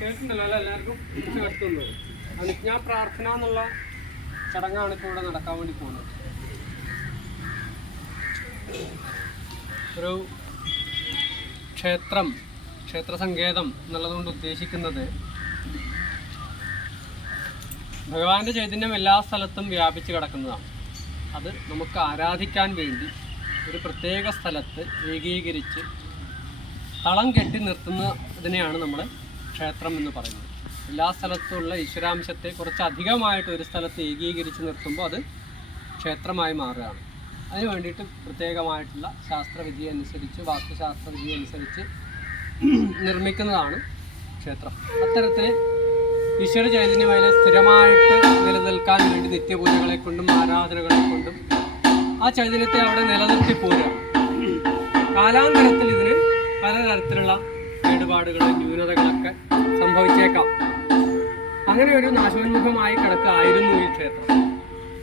കേട്ടിട്ടുണ്ടല്ലോ എല്ലാവർക്കും കേൾക്കുന്നു. അനുജ്ഞാ പ്രാർത്ഥന എന്നുള്ള ചടങ്ങാണ് ഇപ്പോൾ ഇവിടെ നടക്കാൻ വേണ്ടി പോകുന്നത്. ഒരു ക്ഷേത്രസങ്കേതം എന്നുള്ളതുകൊണ്ട് ഉദ്ദേശിക്കുന്നത് ഭഗവാന്റെ ചൈതന്യം എല്ലാ സ്ഥലത്തും വ്യാപിച്ച് കിടക്കുന്നതാണ്. അത് നമുക്ക് ആരാധിക്കാൻ വേണ്ടി ഒരു പ്രത്യേക സ്ഥലത്ത് ഏകീകരിച്ച് തളം കെട്ടി നിർത്തുന്നതിനെയാണ് നമ്മൾ ക്ഷേത്രം എന്ന് പറയുന്നത്. എല്ലാ സ്ഥലത്തുമുള്ള ഈശ്വരാംശത്തെ കുറച്ച് അധികമായിട്ട് ഒരു സ്ഥലത്ത് ഏകീകരിച്ച് നിർത്തുമ്പോൾ അത് ക്ഷേത്രമായി മാറുകയാണ്. അതിന് വേണ്ടിയിട്ട് പ്രത്യേകമായിട്ടുള്ള ശാസ്ത്രവിദ്യ അനുസരിച്ച്, വാസ്തുശാസ്ത്രവിദ്യ അനുസരിച്ച് നിർമ്മിക്കുന്നതാണ് ക്ഷേത്രം. അത്തരത്തിൽ ഈശ്വര ചൈതന്യമായി സ്ഥിരമായിട്ട് നിലനിൽക്കാൻ വേണ്ടി നിത്യപൂജകളെ കൊണ്ടും ആരാധനകളെ കൊണ്ടും ആ ചൈതന്യത്തെ അവിടെ നിലനിർത്തി പോരുക. കാലാന്തരത്തിൽ ഇതിന് പലതരത്തിലുള്ള കേടുപാടുകളും ന്യൂനതകളൊക്കെ സംഭവിച്ചേക്കാം. അങ്ങനെ ഒരു നാശോന്മുഖമായി കിടക്കായിരുന്നു ഈ ക്ഷേത്രം.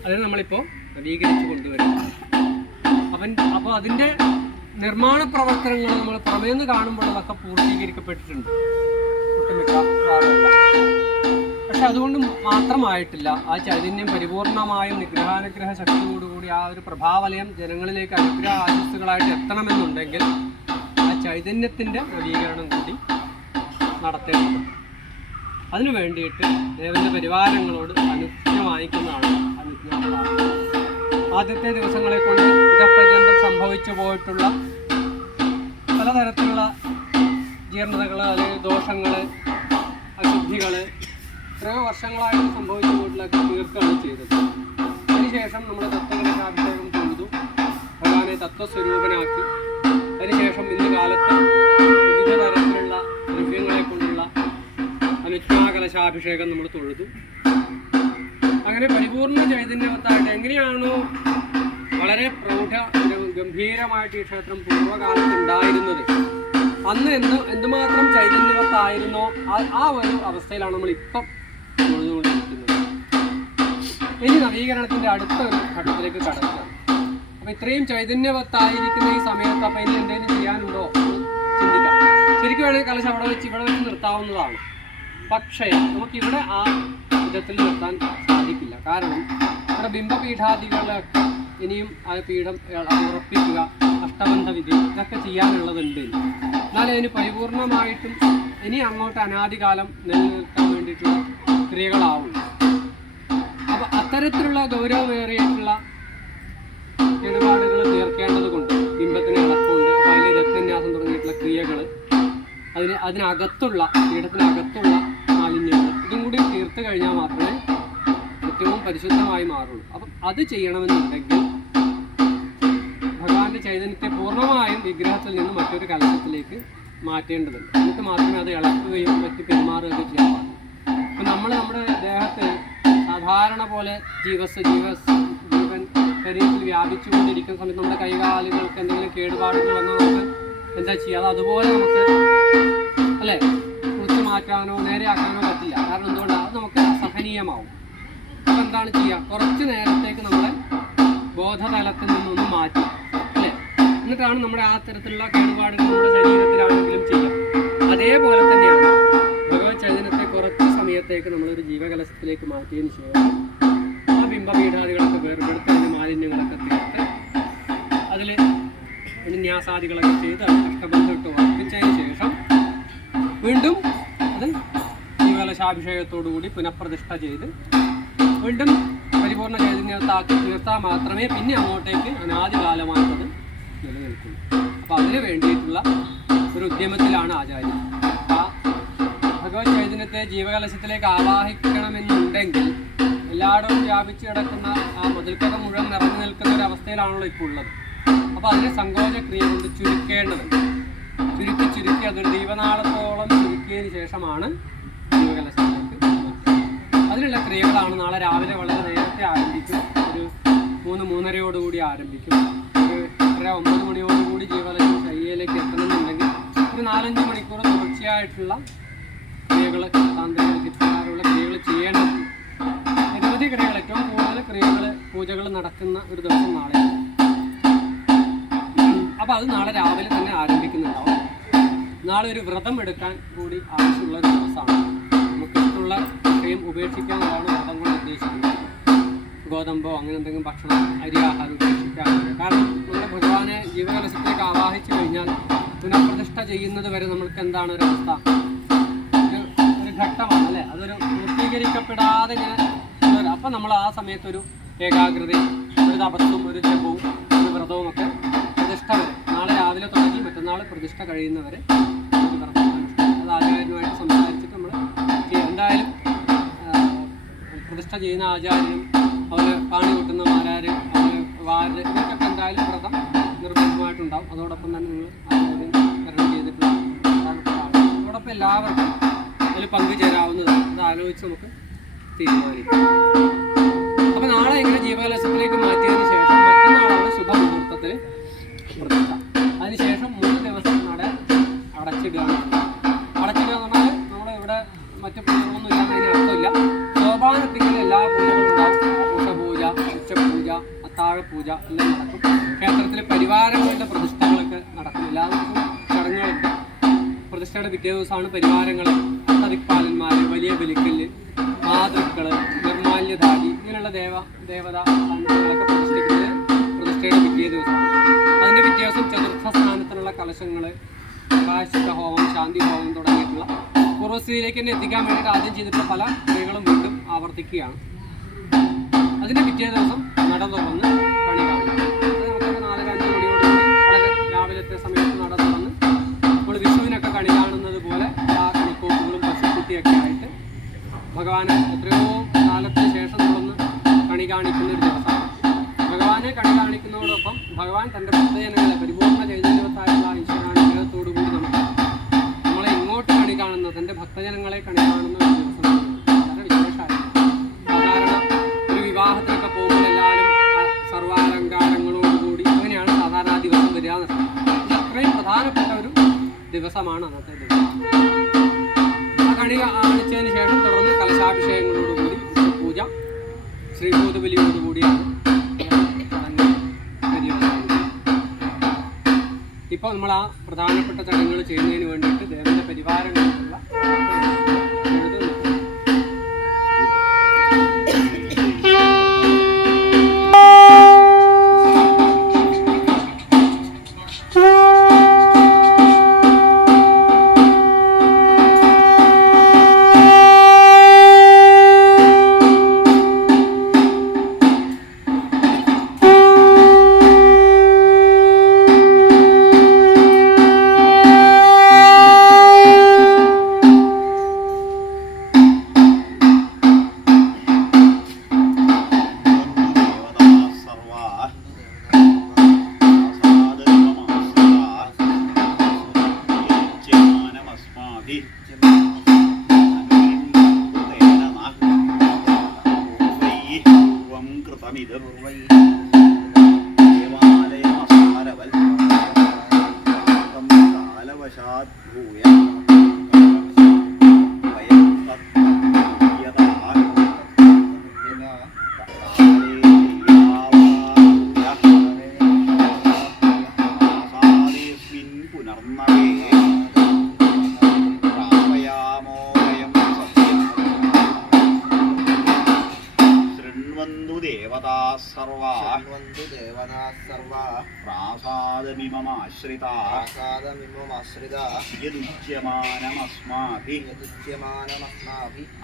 അതിന് നമ്മളിപ്പോൾ നവീകരിച്ച് കൊണ്ടുവരും. അപ്പോൾ അതിൻ്റെ നിർമ്മാണ പ്രവർത്തനങ്ങൾ നമ്മൾ പുറമേന്ന് കാണുമ്പോൾ അതൊക്കെ പൂർത്തീകരിക്കപ്പെട്ടിട്ടുണ്ട്, ഒട്ടുമിക്ക ഭാഗമല്ല. പക്ഷെ അതുകൊണ്ട് മാത്രമായിട്ടില്ല. ആ ചൈതന്യം പരിപൂർണമായും നിഗ്രഹാനുഗ്രഹ ശക്തിയോടുകൂടി ആ ഒരു പ്രഭാവലയം ജനങ്ങളിലേക്ക് അനുഗ്രഹ ആശസ്സുകളായിട്ട് എത്തണമെന്നുണ്ടെങ്കിൽ ആ ചൈതന്യത്തിൻ്റെ നവീകരണം കൂടി നടത്തേണ്ടതുണ്ട്. അതിനു വേണ്ടിയിട്ട് ദേവന്റെ പരിവാരങ്ങളോട് അനുജ്ഞ വാങ്ങിക്കുന്നതാണ് അനുജ്ഞാ പ്രാർത്ഥന. ആദ്യത്തെ ദിവസങ്ങളെ കൊണ്ട് ഇതപര്യന്തം സംഭവിച്ചു പോയിട്ടുള്ള പലതരത്തിലുള്ള ജീർണതകൾ, അല്ലെങ്കിൽ ദോഷങ്ങൾ, അശുദ്ധികൾ എത്രയോ വർഷങ്ങളായിട്ട് സംഭവിച്ചു പോയിട്ടുള്ളതൊക്കെ തീർക്കുകയാണ് ചെയ്തത്. അതിനുശേഷം നമ്മുടെ തത്വകലശാഭിഷേകം ചെയ്തു ഭഗവാനെ തത്വസ്വരൂപനാക്കി. അതിനുശേഷം ഇന്ന് കാലത്ത് ജലാഭിഷേകം നമ്മൾ തൊഴുതു. അങ്ങനെ പരിപൂർണ ചൈതന്യവത്തായിട്ട് എങ്ങനെയാണോ വളരെ ഗംഭീരമായിട്ട് ഈ ക്ഷേത്രം പൂർവ്വകാലത്ത് ഉണ്ടായിരുന്നത്, അന്ന് എന്തുമാത്രം ചൈതന്യവത്തായിരുന്നോ ആ ഒരു അവസ്ഥയിലാണ് നമ്മൾ ഇപ്പം തൊഴുതുകൊണ്ടിരിക്കുന്നത്. ഇനി നവീകരണത്തിന്റെ അടുത്ത ഒരു ഘട്ടത്തിലേക്ക് കടക്കുക. അപ്പൊ ഇത്രയും ചൈതന്യവത്തായിരിക്കുന്ന ഈ സമയത്ത് അപ്പൊ ഇനി എന്തെങ്കിലും ചെയ്യാനുണ്ടോ ചിന്തിക്കാം. ശരിക്കും വേണമെങ്കിൽ കലശം ഇവിടെ വെച്ച് നിർത്താവുന്നതാണ്. പക്ഷേ നമുക്കിവിടെ ആ വിധത്തിൽ നിർത്താൻ സാധിക്കില്ല. കാരണം ഇവിടെ ബിംബപീഠാദികളൊക്കെ ഇനിയും ആ പീഠം ഉറപ്പിക്കുക, അഷ്ടബന്ധ വിധി ഇതൊക്കെ ചെയ്യാനുള്ളതുണ്ട്. എന്നാലും അതിന് പരിപൂർണമായിട്ടും ഇനി അങ്ങോട്ട് അനാദികാലം നിലനിൽക്കാൻ വേണ്ടിയിട്ടുള്ള ക്രിയകളാവും. അപ്പം അത്തരത്തിലുള്ള ഗൗരവമേറിയിട്ടുള്ള കേടുപാടുകൾ തീർക്കേണ്ടത് കൊണ്ട് ബിംബത്തിന് ഇളക്കമുണ്ട്. അപ്പോൾ അതിൽ രക്തന്യാസം തുടങ്ങിയിട്ടുള്ള ക്രിയകൾ, അതിനകത്തുള്ള പീഠത്തിനകത്തുള്ള മാലിന്യങ്ങൾ ഇതും കൂടി തീർത്ത് കഴിഞ്ഞാൽ മാത്രമേ ഏറ്റവും പരിശുദ്ധമായി മാറുള്ളൂ. അപ്പം അത് ചെയ്യണമെന്നുണ്ടെങ്കിൽ ഭഗവാന്റെ ചൈതന്യത്തെ പൂർണ്ണമായും വിഗ്രഹത്തിൽ നിന്ന് മറ്റൊരു കലശത്തിലേക്ക് മാറ്റേണ്ടതുണ്ട്. എന്നിട്ട് മാത്രമേ അത് ഇളക്കുകയും മറ്റ് പെരുമാറുകയൊക്കെ ചെയ്യാൻ പാടുള്ളൂ. അപ്പം നമ്മൾ നമ്മുടെ ദേഹത്ത് സാധാരണ പോലെ ജീവൻ ശരീരത്തിൽ വ്യാപിച്ചുകൊണ്ടിരിക്കുന്ന സമയത്ത് നമ്മുടെ കൈകാലുകൾക്ക് എന്തെങ്കിലും കേടുപാടുകൾ വന്നാൽ നമുക്ക് എന്താ ചെയ്യുക? അത് അതുപോലെ നമുക്ക് അല്ലേ കുറിച്ച് മാറ്റാനോ നേരെയാക്കാനോ പറ്റില്ല. കാരണം എന്തുകൊണ്ടാണ്? അത് നമുക്ക് അസഹനീയമാവും. അപ്പം എന്താണ് ചെയ്യുക? കുറച്ച് നേരത്തേക്ക് നമ്മളെ ബോധതലത്തിൽ നിന്നൊന്ന് മാറ്റി അല്ലേ, എന്നിട്ടാണ് നമ്മുടെ ആ തരത്തിലുള്ള കേടുപാടുകൾ നമ്മുടെ ശരീരത്തിലാണെങ്കിലും ചെയ്യാം. അതേപോലെ തന്നെയാണ് ഭഗവത് ചൈതന്യത്തെ കുറച്ച് സമയത്തേക്ക് നമ്മളൊരു ജീവകലശത്തിലേക്ക് മാറ്റിയതിന് ശേഷം ആ ബിംബപീഠാദികളൊക്കെ വേർപെടുത്തി അതിൻ്റെ മാലിന്യങ്ങളൊക്കെ തീർത്ത് അതിൽ വിന്യാസാദികളൊക്കെ ചെയ്ത് അഷ്ടബന്ധം ഇട്ട് ഉറപ്പിച്ചതിന് ശേഷം വീണ്ടും അത് ജീവകലശാഭിഷേകത്തോടുകൂടി പുനഃപ്രതിഷ്ഠ ചെയ്ത് വീണ്ടും പരിപൂർണ ചൈതന്യത്താക്കി തീർത്താൽ മാത്രമേ പിന്നെ അങ്ങോട്ടേക്ക് അനാദികാലമായിട്ടത് നിലനിൽക്കുള്ളൂ. അപ്പോൾ അതിന് വേണ്ടിയിട്ടുള്ള ഒരു ഉദ്യമത്തിലാണ് ആചാര്യൻ. ആ ഭഗവത് ചൈതന്യത്തെ ജീവകലശത്തിലേക്ക് ആവാഹിക്കണമെന്നുണ്ടെങ്കിൽ എല്ലായിടവും വ്യാപിച്ച് കിടക്കുന്ന ആ മതിൽക്കകം മുഴുവൻ നിറഞ്ഞു നിൽക്കുന്ന ഒരു അവസ്ഥയിലാണല്ലോ ഇപ്പോൾ ഉള്ളത്. അപ്പോൾ അതിനെ സങ്കോചക്രിയ കൊണ്ട് ചുരുക്കേണ്ടതുണ്ട്. ചുരുക്കി അതൊരു ദീപനാളത്തോളം ചുരുക്കിയതിന് ശേഷമാണ് ജീവകലശത്തിലേക്ക്. അതിനുള്ള ക്രിയകളാണ് നാളെ രാവിലെ വളരെ നേരത്തെ ആരംഭിക്കും. ഒരു 3-3:30 ആരംഭിക്കും. ഒരു 8:30-9 മണിയോടുകൂടി ജീവകലശം ശയ്യയിലേക്ക് എത്തണമെന്നുണ്ടെങ്കിൽ ഒരു 4-5 മണിക്കൂർ തുടർച്ചയായിട്ടുള്ള ക്രിയകൾ, താന്ത്രികമായിട്ടുള്ള ക്രിയകൾ ചെയ്യേണ്ടതുണ്ട്. നിരവധി ക്രിയകൾ, ഏറ്റവും കൂടുതൽ പൂജകൾ നടക്കുന്ന ഒരു ദിവസം നാളെയാണ്. അപ്പോൾ അത് നാളെ രാവിലെ തന്നെ ആരംഭിക്കുന്നുണ്ടാവും. നാളെ ഒരു വ്രതം എടുക്കാൻ കൂടി ആവശ്യമുള്ള ഒരു ദിവസമാണ്. നമുക്കിഷ്ടമുള്ള വിഷയം ഉപേക്ഷിക്കാനാണ് വ്രതം കൊണ്ട് ഉദ്ദേശിക്കുന്നത്. ഗോതമ്പോ അങ്ങനെ എന്തെങ്കിലും ഭക്ഷണം, അരി ആഹാരം ഉപേക്ഷിക്കാറുണ്ട്. കാരണം നമ്മുടെ ഭഗവാനെ ജീവകലശത്തിലേക്ക് ആവാഹിച്ചു കഴിഞ്ഞാൽ പുനഃപ്രതിഷ്ഠ ചെയ്യുന്നത് വരെ നമ്മൾക്ക് എന്താണ് ഒരവസ്ഥ? ഒരു ഘട്ടമാണ് അല്ലേ, അതൊരു പൂർത്തീകരിക്കപ്പെടാതെ ഇങ്ങനെ. അപ്പം നമ്മൾ ആ സമയത്തൊരു ഏകാഗ്രതയും ഒരു തപസ്സും ഒരു ജപവും ഒരു വ്രതവും ഒക്കെ പ്രതിഷ്ഠ വരെ നാളെ രാവിലെ തുടങ്ങി മറ്റന്നാൾ പ്രതിഷ്ഠ കഴിയുന്നവരെ ഒരു വ്രതം അത് ആചാര്യനുമായിട്ട് സംസാരിച്ചിട്ട് നമ്മൾ എന്തായാലും പ്രതിഷ്ഠ ചെയ്യുന്ന ആചാര്യനും അവർ പാണി കൂട്ടുന്ന മാരാരും അവർ ഇവർക്കൊക്കെ എന്തായാലും വ്രതം നിർബന്ധമായിട്ടുണ്ടാവും. അതോടൊപ്പം തന്നെ നിങ്ങൾ ആചാര്യൻ കരണം ചെയ്തിട്ടുള്ള അതോടൊപ്പം എല്ലാവർക്കും അതിൽ പങ്കുചേരാവുന്നതാണ്. അത് ആലോചിച്ച് നമുക്ക് തീരുമാനിക്കാം. അപ്പം നാളെ ഇങ്ങനെ ജീവകലശത്തിലേക്ക് മാറ്റിയതിന് ശേഷം മറ്റന്നാളാണ് ശുഭമുഹൂർത്തത്തിൽ പ്രതിഷ്ഠ. അതിനുശേഷം 3 ദിവസം നട അടച്ചിടുക എന്ന് പറഞ്ഞാൽ നമ്മളിവിടെ മറ്റു പൂജകളൊന്നും ഇല്ലാന്നതിന് അർത്ഥമില്ല. സോപാനത്തിങ്കിൽ എല്ലാ പൂജകളും ഉണ്ടാവും. ഉഷപൂജ, ഉച്ചപൂജ, അത്താഴപൂജ എല്ലാം നടക്കും. ക്ഷേത്രത്തിൽ പരിവാരങ്ങളുടെ പ്രതിഷ്ഠകളൊക്കെ നടക്കും. എല്ലാ ദിവസവും ചടങ്ങുകളുണ്ട്. പ്രതിഷ്ഠയുടെ പിറ്റേ ദിവസമാണ് പരിവാരങ്ങൾ, അഷ്ടദിക്പാലന്മാർ, വലിയ ബലിക്കല്ല്, മാതൃക്കൾ, നിർമാല്യധാരി ഇങ്ങനെയുള്ള ദേവതാ സാന്നിധ്യങ്ങളൊക്കെ പ്രതിഷ്ഠയുടെ പിറ്റേ ദിവസമാണ്. അതിൻ്റെ പിറ്റേ ദിവസം ചതുർത്ഥ സ്ഥാനത്തിലുള്ള കലശങ്ങൾ, പ്രായശ്ചിത്ത ഹോമം, ശാന്തി ഹോമം തുടങ്ങിയിട്ടുള്ള പൂർവ്വസ്ഥിതിയിലേക്ക് തന്നെ എത്തിക്കാൻ വേണ്ടിയിട്ട് ആദ്യം ചെയ്തിട്ടുള്ള പല ക്രിയകളും വീണ്ടും ആവർത്തിക്കുകയാണ്. അതിൻ്റെ പിറ്റേ ദിവസം നട തുറന്ന് കണി കാണും. അത് നമുക്കൊരു 4-5 മണിയോടുകൂടി വളരെ രാവിലത്തെ സമയത്ത് നട തുറന്ന് നമ്മൾ വിഷുവിനൊക്കെ കണി കാണുന്നത് പോലെ ആ കണിക്കോപ്പുകളും പശുക്കുട്ടിയൊക്കെ ആയിട്ട് ഭഗവാനെ എത്രയോ കാലത്തിന് ശേഷം തുറന്ന് കണി കാണിക്കുന്ന ഒരു ദിവസമാണ്. ഭഗവാനെ കണി കാണിക്കുന്നതോടൊപ്പം ഭഗവാൻ തൻ്റെ ഭക്തജനങ്ങളെ പരിപൂർണ്ണ ചൈതന്യവത്തായുള്ള ഈശ്വരാനുഗ്രഹത്തോടുകൂടി നമ്മളെ ഇങ്ങോട്ട് കണി കാണുന്ന തൻ്റെ ഭക്തജനങ്ങളെ കണി കാണുന്ന ഒരു ദിവസമാണ്. ദിവസമാണ് അന്നത്തെ ദിവസം. ആ കണി കാണിച്ചതിന് ശേഷം തുടർന്ന് കലശാഭിഷേകങ്ങളോടുകൂടി പൂജ ശ്രീഭൂതബലിയോടുകൂടിയാണ് ചടങ്ങ് പര്യവസാനിക്കുന്നത്. ഇപ്പോൾ നമ്മൾ ആ പ്രധാനപ്പെട്ട ചടങ്ങുകൾ ചെയ്യുന്നതിന് വേണ്ടിയിട്ട് ദേവന്റെ പരിവാരങ്ങളുള്ള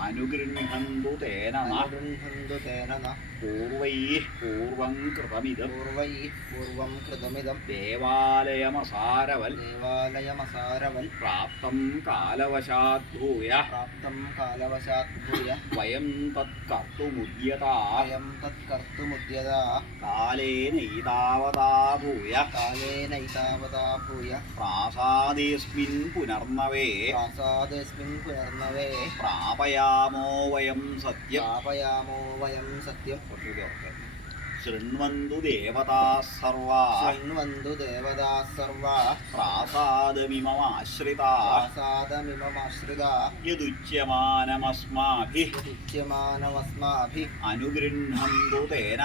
അനുഗൃഹന്തു തേന പൂർവം കൃതമിദം ദേവാലയമസാരവൽ പ്രാപ്തം കാലവശാത് ഭൂയ വയം തത്കർത്തുമുദ്യതാ കാലേനൈതാവതാ ഭൂയ പ്രാസാദേസ്മിൻ പുനർനവേ പ്രാപയാമോ വയം സത്യം ശൃണ്വന്തു ദേവതാഃ സർവാ പ്രാസാദമിമമാശ്രിതാഃ യദുച്യമാനമസ്മാഭിः അനുഗൃഹന്തു തേന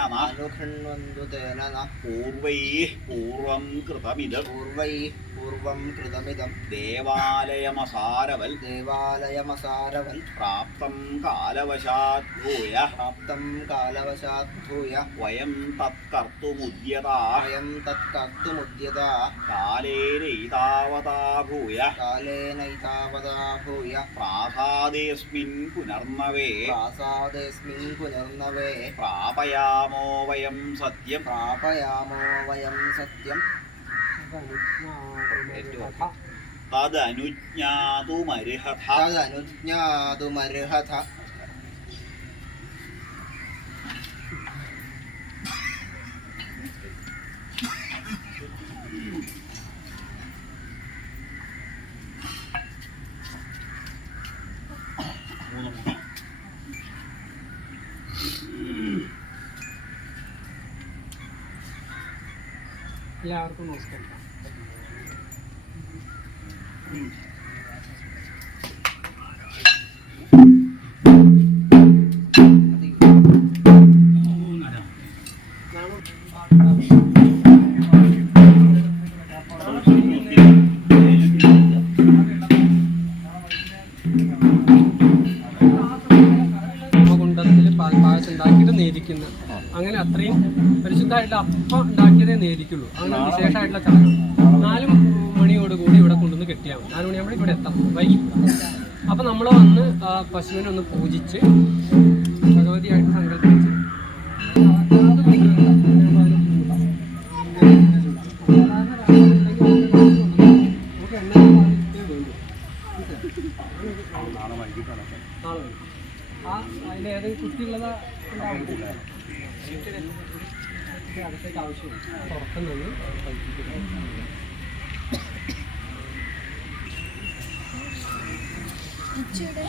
പൂർവം കൃതമിദം ദേവാലയമസാരവൽ പ്രാപ്തം കാലവശാത് ഭൂയ വയം തത്കർത്തുമുദ്യതാ കാലേനൈതാവതാ ഭൂയ പ്രാസാദേസ്മിൻ പുനർനവേ പ്രാപയാമോ വയം സത്യം തദനുജ്ഞാതുമർഹത എല്ലാവർക്കും നമസ്കാരം. അങ്ങനെ അത്രയും പരിശുദ്ധമായിട്ടുള്ള അപ്പം ഉണ്ടാക്കിയതേ നേരിക്കുള്ളൂ. അങ്ങനെ വിശേഷമായിട്ടുള്ള ചടങ്ങ് 4 മണിയോടുകൂടി ഇവിടെ കൊണ്ടുവന്ന് കെട്ടിയാൽ മതി. 4 മണിയാകുമ്പോൾ ഇവിടെ എത്താം, വൈകി. അപ്പം നമ്മൾ വന്ന് ആ പശുവിനെ ഒന്ന് പൂജിച്ച് ഭഗവതിയായിട്ട് സങ്കല്പിച്ച് അതിലേതെങ്കിലും കുത്തിയുള്ളതാ ഉണ്ടാവും. അകത്തേക്ക് ആവശ്യമില്ല. പുറത്തുനിന്ന് ഉച്ചയുടെ